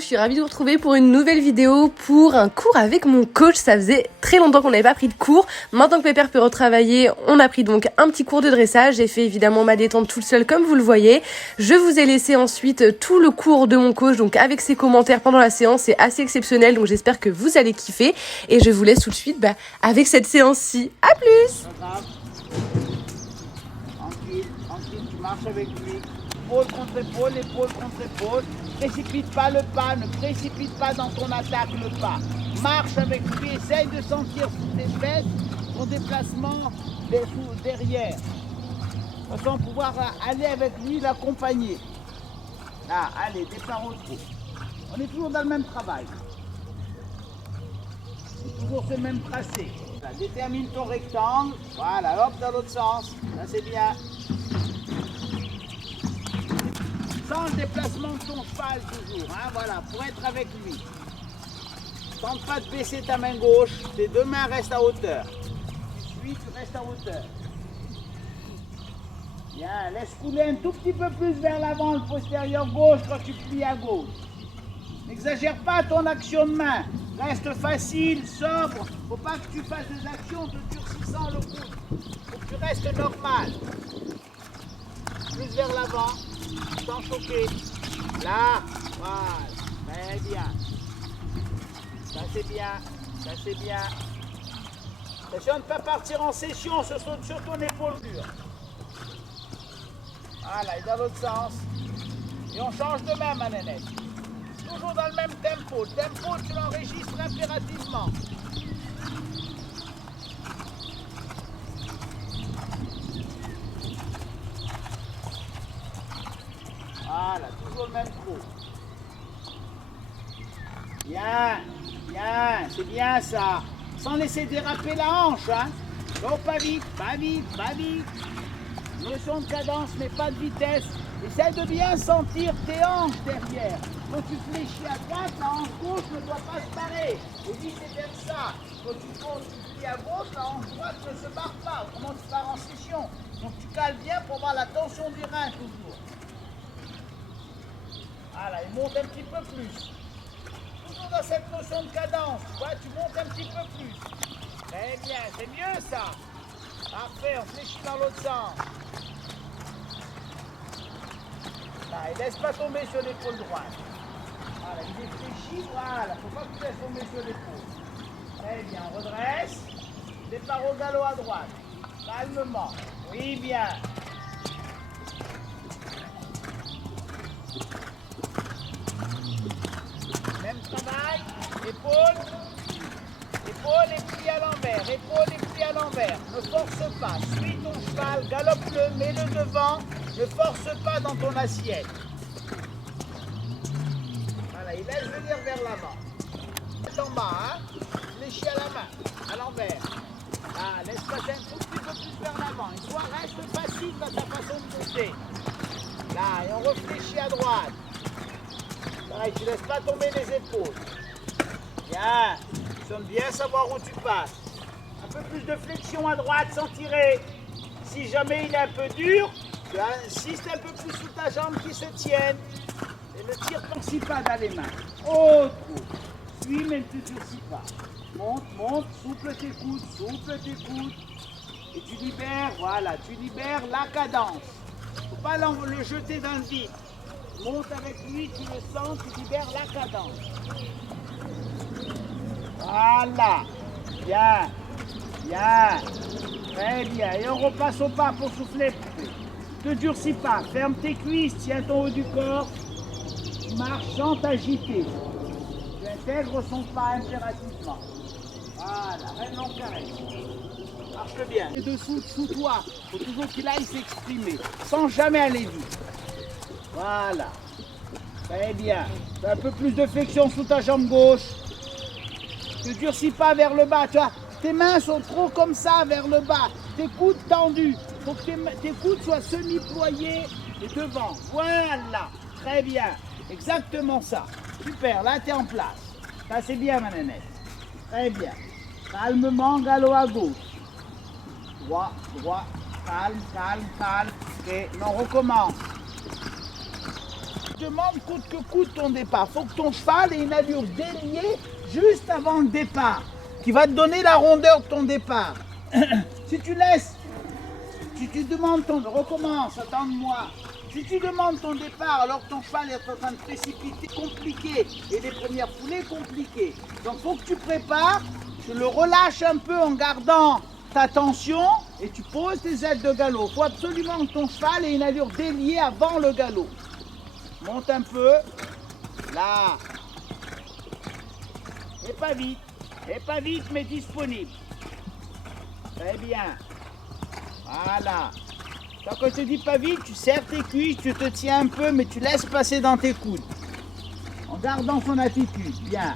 je suis ravie de vous retrouver pour une nouvelle vidéo pour un cours avec mon coach. Ça faisait très longtemps qu'on n'avait pas pris de cours. Maintenant que Pépère peut retravailler, on a pris donc un petit cours de dressage. J'ai fait évidemment ma détente toute seule comme vous le voyez. Je vous ai laissé ensuite tout le cours de mon coach, donc avec ses commentaires pendant la séance. C'est assez exceptionnel, donc j'espère que vous allez kiffer. Et je vous laisse tout de suite avec cette séance-ci. À plus! Tranquille, tu marches avec lui. Épaule contre épaule. Précipite pas le pas, ne précipite pas dans ton attaque le pas. Marche avec lui, essaye de sentir sous tes fesses ton déplacement derrière. De façon à pouvoir aller avec lui, l'accompagner. Là, allez, départ au trou. On est toujours dans le même travail. C'est toujours ce même tracé. Là, détermine ton rectangle. Voilà, hop, dans l'autre sens. Là, c'est bien. Sans le déplacement de ton cheval toujours, hein, voilà, pour être avec lui. Tente pas de baisser ta main gauche, tes deux mains restent à hauteur. Tu suis, tu restes à hauteur. Bien, laisse couler un tout petit peu plus vers l'avant le postérieur gauche quand tu plies à gauche. N'exagère pas ton action de main. Reste facile, sobre. Faut pas que tu fasses des actions de durcissant le coude. Faut que tu restes normal. Plus vers l'avant, sans choquer. Là, voilà, très bien. Ça c'est bien. Attention de ne pas partir en session sur ton épaule dure. Voilà, et dans l'autre sens. Et on change de main, ma nénette. Toujours dans le même tempo. Le tempo, tu l'enregistres impérativement. Voilà, toujours le même trou. Bien, c'est bien ça. Sans laisser déraper la hanche, hein. Non, pas vite. Notion de cadence, mais pas de vitesse. Essaye de bien sentir tes hanches derrière. Quand tu fléchis à droite, la hanche gauche ne doit pas se barrer. Et vice-versa. Quand tu plies à gauche, la hanche droite ne se barre pas. Autrement, tu pars en session. Donc tu cales bien pour avoir la tension du rein toujours. Voilà, il monte un petit peu plus. Toujours dans cette notion de cadence. Tu vois, tu montes un petit peu plus. Très bien, c'est mieux ça. Parfait, on fléchit dans l'autre sens. Là, et laisse pas tomber sur l'épaule droite. Voilà, il est fléchi, voilà. Faut pas que tu laisses tomber sur l'épaule. Très bien, on redresse. Départ au galop à droite. Calmement. Oui, bien. Même travail. Épaule et plie à l'envers. Ne force pas. Suis ton cheval, galope-le, mets-le devant. Ne force pas dans ton assiette. Voilà, il laisse venir vers l'avant. En bas, hein. Fléchis à la main, à l'envers. Là, laisse passer un tout petit peu plus vers l'avant. Et toi, reste facile dans ta façon de monter. Là, et on réfléchit à droite. Pareil, tu ne laisses pas tomber les épaules. Bien, tu sonnes bien savoir où tu passes. Un peu plus de flexion à droite sans tirer. Si jamais il est un peu dur, tu insistes un peu plus sous ta jambe qui se tienne. Et ne tire ton si pas dans les mains. Oh, suis mais ne te durcis pas. Monte, souple tes coudes. Et tu libères, voilà, tu libères la cadence. Il ne faut pas le jeter dans le vide. Monte avec lui, tu le sens, tu libères la cadence. Voilà, bien, très bien. Et on repasse au pas pour souffler. Ne te durcis pas, ferme tes cuisses, tiens ton haut du corps. Tu marches sans t'agiter. Tu intègres son pas impérativement. Voilà, reine long carré. Marche bien. Et dessous, sous toi, il faut toujours qu'il aille s'exprimer, sans jamais aller vite. Voilà. Très bien. Fais un peu plus de flexion sous ta jambe gauche. Ne durcis pas vers le bas. Tu vois, tes mains sont trop comme ça vers le bas. Tes coudes tendus. Il faut que tes coudes soient semi-ployés et devant. Voilà. Très bien. Exactement ça. Super. Là, tu es en place. Ça, c'est bien, ma nénette. Très bien. Calmement, galop à gauche. Droit. Calme. Ok. On recommence. demande coûte que coûte ton départ. Il faut que ton cheval ait une allure déliée juste avant le départ, qui va te donner la rondeur de ton départ. Si tu laisses, si tu demandes ton... Recommence, attends-moi. Si tu demandes ton départ alors que ton cheval est en train de précipiter, compliqué, et les premières foulées, compliquées. Donc il faut que tu prépares, tu le relâches un peu en gardant ta tension et tu poses tes ailes de galop. Il faut absolument que ton cheval ait une allure déliée avant le galop. Monte un peu, là. Et pas vite mais disponible. Très bien. Voilà. Quand je te dis pas vite, tu serres tes cuisses, tu te tiens un peu, mais tu laisses passer dans tes coudes. En gardant son attitude. Bien.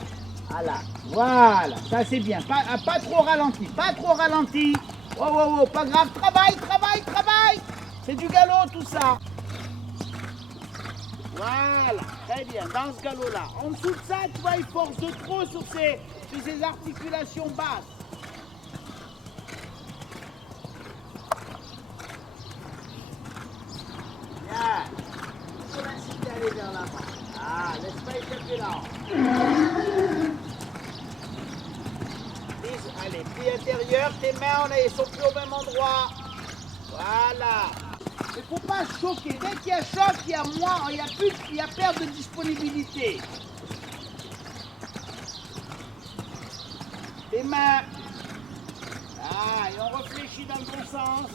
Voilà. Ça c'est bien. Pas trop ralenti. Oh, pas grave. Travaille. C'est du galop tout ça. Voilà. Très bien. Dans ce galop-là. En dessous de ça, tu vois, il force de trop sur ses articulations basses. Il faut l'inciter à aller vers l'avant. Laisse pas échapper là. Allez, pli intérieur, tes mains elles sont plus au même endroit. Voilà. Il ne faut pas choquer. Dès qu'il y a choc, il y a perte de disponibilité. Tes mains. Et on réfléchit dans le bon sens.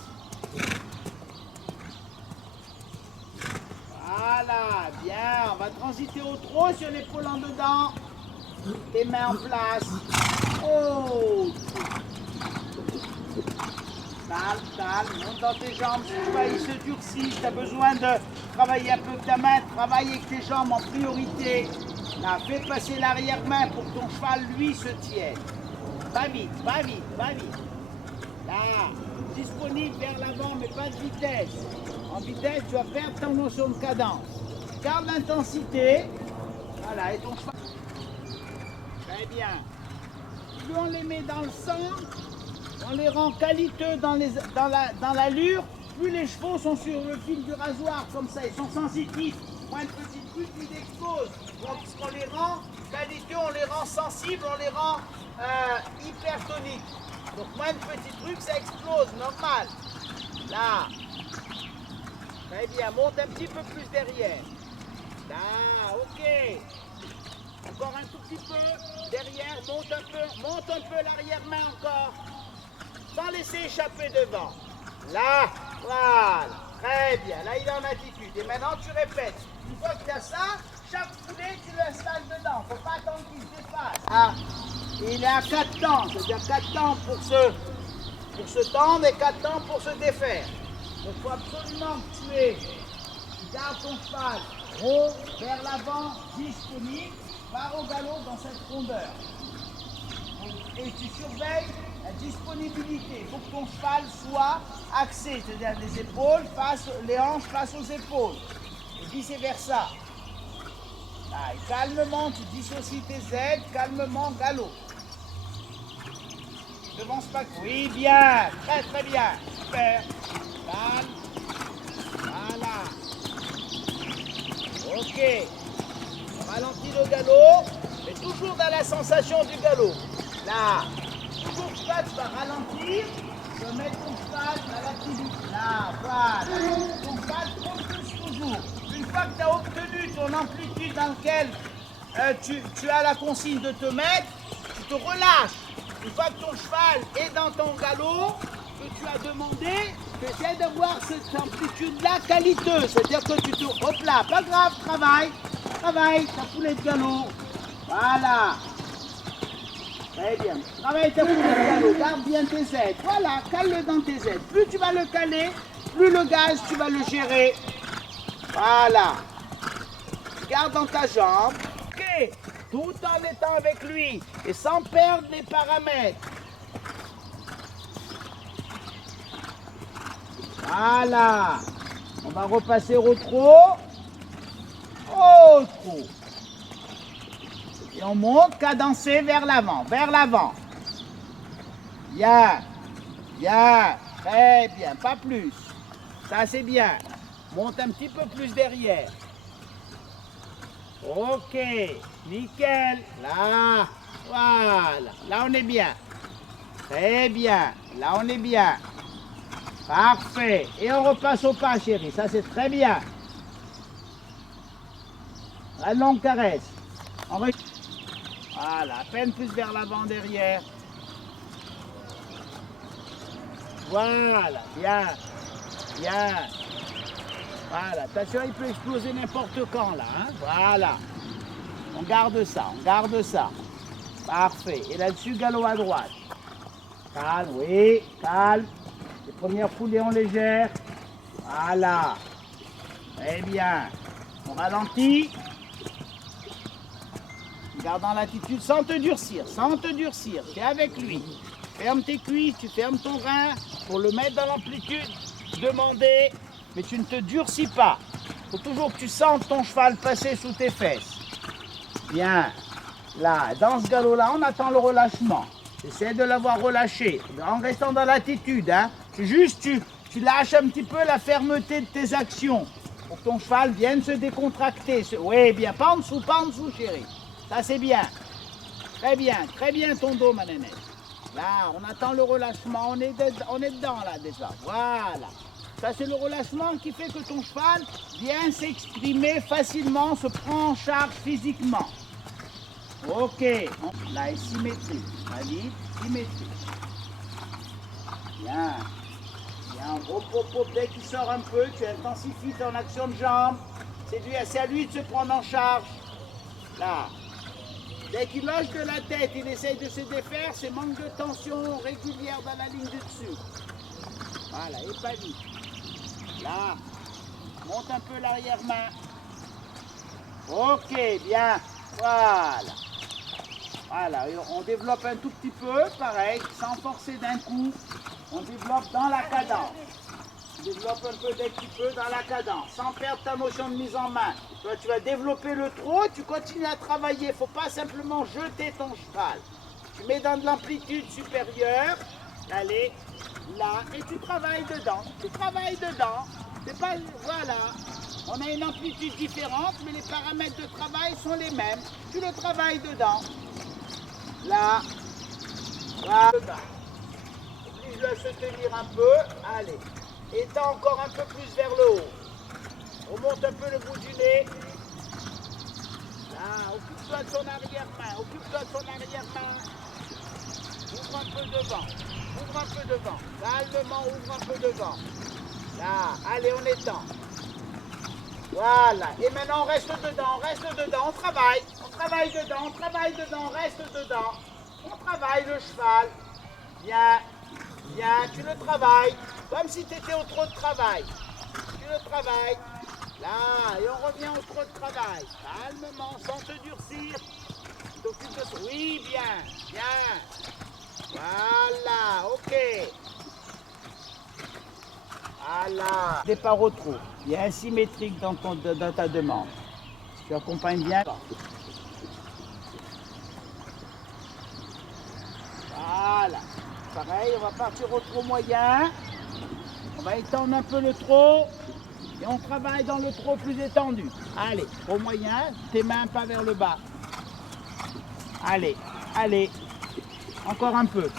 Voilà, bien. On va transiter au trot sur l'épaule en dedans. Tes mains en place. Oh. Calme. Monte dans tes jambes. Si tu vois, il se durcit. Tu as besoin de travailler un peu ta main. Travaille avec tes jambes en priorité. Là, fais passer l'arrière-main pour que ton cheval, lui, se tienne. Pas vite. Là, disponible vers l'avant, mais pas de vitesse. En vitesse, tu vas perdre ta notion de cadence. Garde l'intensité. Voilà, et ton cheval. Très bien. Plus on les met dans le sang, on les rend qualiteux dans l'allure, plus les chevaux sont sur le fil du rasoir, comme ça, ils sont sensitifs. Moins de petites trucs, ils explosent. Donc, on les rend qualiteux, on les rend sensibles, on les rend hypertoniques. Donc, moins de petits trucs, ça explose, normal. Là. Très bien, monte un petit peu plus derrière. Là, ok. Encore un tout petit peu. Derrière, monte un peu l'arrière-main encore. Sans laisser échapper devant. Là, voilà. Très bien, là il est en attitude. Et maintenant tu répètes. Une fois que tu as ça, chaque foulée tu l'installes dedans. Il ne faut pas attendre qu'il se dépasse. Il est à 4 temps, c'est-à-dire 4 temps pour se tendre et 4 temps pour se défaire. Donc il faut absolument que tu gardes ton cheval rond, vers l'avant, disponible, pars au galop dans cette rondeur. Et tu surveilles la disponibilité. Il faut que ton cheval soit axé, c'est-à-dire les épaules les hanches face aux épaules. Et vice versa. Là, et calmement, tu dissocies tes ailes, calmement, galop. Ne devance pas. Oui, bien, très bien. Super. Calme. Voilà. Ok. On ralentit le galop, mais toujours dans la sensation du galop. Là. Toujours tu vas ralentir, tu vas mettre ton cheval à l'activité. Là, voilà. Ton cheval propulse toujours. Une fois que tu as obtenu ton amplitude dans laquelle tu as la consigne de te mettre, tu te relâches. Une fois que ton cheval est dans ton galop, que tu as demandé, tu essaies d'avoir cette amplitude-là qualiteuse. C'est-à-dire que tu te... Hop là, pas grave, travaille, ta foulée de galop. Voilà. Très bien. Travaille ta foulée de galop, garde bien tes aides. Voilà, cale-le dans tes aides. Plus tu vas le caler, plus le gaz, tu vas le gérer. Voilà. Garde dans ta jambe. Ok. Tout en étant avec lui et sans perdre les paramètres. Voilà. On va repasser au trot. Au trot. Et on monte cadencé vers l'avant. Bien. Très bien. Pas plus. Ça, c'est bien. Monte un petit peu plus derrière. Ok, nickel. Là, voilà. Là, on est bien. Très bien. Là, on est bien. Parfait. Et on repasse au pas, chérie. Ça, c'est très bien. La longue caresse. Voilà, à peine plus vers l'avant, derrière. Voilà, bien. Bien. Voilà, attention, il peut exploser n'importe quand, là. Hein. Voilà. On garde ça, on garde ça. Parfait. Et là-dessus, galop à droite. Calme, oui, calme. Les premières foulées en légère. Voilà. Très bien. On ralentit. Gardant l'attitude sans te durcir, sans te durcir. Tu es avec lui. Ferme tes cuisses, tu fermes ton rein pour le mettre dans l'amplitude demandée. Mais tu ne te durcis pas. Il faut toujours que tu sentes ton cheval passer sous tes fesses. Bien. Là, dans ce galop-là, on attend le relâchement. Essaie de l'avoir relâché en restant dans l'attitude. Hein. Tu lâches un petit peu la fermeté de tes actions pour que ton cheval vienne se décontracter. Oui, bien. Pas en dessous, chérie. Ça, c'est bien. Très bien ton dos, ma nénette. Là, on attend le relâchement. On est dedans, là, déjà. Voilà. Ça, c'est le relâchement qui fait que ton cheval vient s'exprimer facilement, se prend en charge physiquement. Ok. Là, est symétrique. Valide, symétrique. Bien. Bien. Repos, dès qu'il sort un peu, tu intensifies ton action de jambe. C'est à lui de se prendre en charge. Là. Dès qu'il loge de la tête, il essaye de se défaire, c'est manque de tension régulière dans la ligne du dessus. Voilà, et pas vite. Là, monte un peu l'arrière-main. Ok, bien. Voilà. Voilà, on développe un tout petit peu, pareil, sans forcer d'un coup. On développe dans la cadence. Développe un peu d'un petit peu dans la cadence, sans perdre ta notion de mise en main. Toi, tu vas développer le trot, tu continues à travailler. Il ne faut pas simplement jeter ton cheval. Tu mets dans de l'amplitude supérieure, allez, là, et tu travailles dedans. C'est pas, voilà. On a une amplitude différente, mais les paramètres de travail sont les mêmes. Tu le travailles dedans. Là, là, oblige-le à se tenir un peu, allez. Étends encore un peu plus vers le haut. On monte un peu le bout du nez. Là, occupe-toi de son arrière-main. Ouvre un peu devant. Calmement, ouvre un peu devant. Là, allez, on étend. Voilà. Et maintenant, on reste dedans. On travaille. On travaille dedans. Reste dedans. On travaille le cheval. Bien. Tu le travailles. Comme si tu étais au trot de travail. Tu le travailles. Là, et on revient au trot de travail. Calmement, sans te durcir. T'occupes de ça. Oui, bien. Voilà, ok. Voilà. Départ au trot. Bien symétrique dans ta demande. Tu accompagnes bien. Voilà. Pareil, on va partir au trot moyen. On va étendre un peu le trot. Et on travaille dans le trot plus étendu. Allez, trot moyen, tes mains pas vers le bas. Allez. Encore un peu.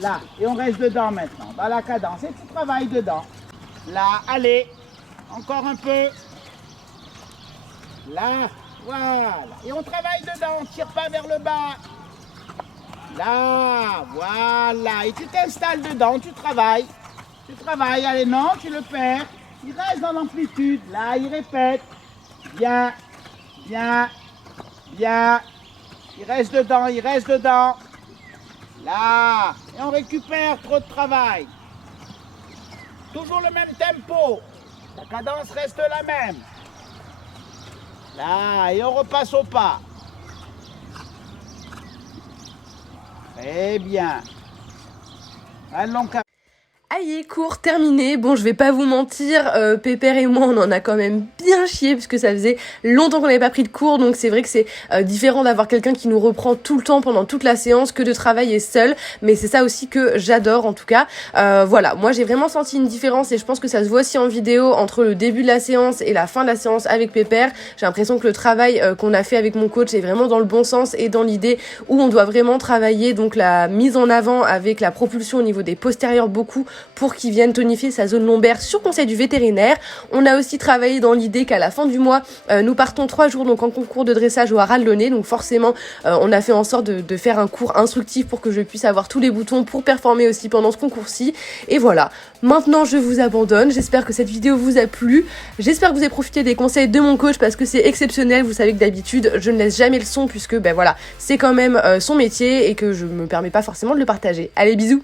Là, et on reste dedans maintenant, dans la cadence. Et tu travailles dedans. Là, allez. Encore un peu. Là, voilà. Et on travaille dedans, on ne tire pas vers le bas. Là, voilà. Et tu t'installes dedans, tu travailles. Allez, non, tu le perds. Il reste dans l'amplitude. Là, il répète. Bien. Il reste dedans. Là. Et on récupère trop de travail. Toujours le même tempo. La cadence reste la même. Là. Et on repasse au pas. Très bien. Un long Aïe, cours terminé. Bon, je vais pas vous mentir, Pépère et moi, on en a quand même bien chié puisque ça faisait longtemps qu'on n'avait pas pris de cours, donc c'est vrai que c'est différent d'avoir quelqu'un qui nous reprend tout le temps pendant toute la séance que de travailler seul, mais c'est ça aussi que j'adore en tout cas. Voilà, moi j'ai vraiment senti une différence et je pense que ça se voit aussi en vidéo entre le début de la séance et la fin de la séance avec Pépère. J'ai l'impression que le travail qu'on a fait avec mon coach est vraiment dans le bon sens et dans l'idée où on doit vraiment travailler donc la mise en avant avec la propulsion au niveau des postérieurs beaucoup pour qu'ils viennent tonifier sa zone lombaire sur conseil du vétérinaire. On a aussi travaillé dans l'idée qu'à la fin du mois, nous partons 3 jours donc en concours de dressage au Haras de Launay. Donc forcément, on a fait en sorte de faire un cours instructif pour que je puisse avoir tous les boutons pour performer aussi pendant ce concours-ci. Et voilà, maintenant je vous abandonne. J'espère que cette vidéo vous a plu. J'espère que vous avez profité des conseils de mon coach parce que c'est exceptionnel. Vous savez que d'habitude, je ne laisse jamais le son puisque ben voilà, c'est quand même son métier et que je me permets pas forcément de le partager. Allez, bisous!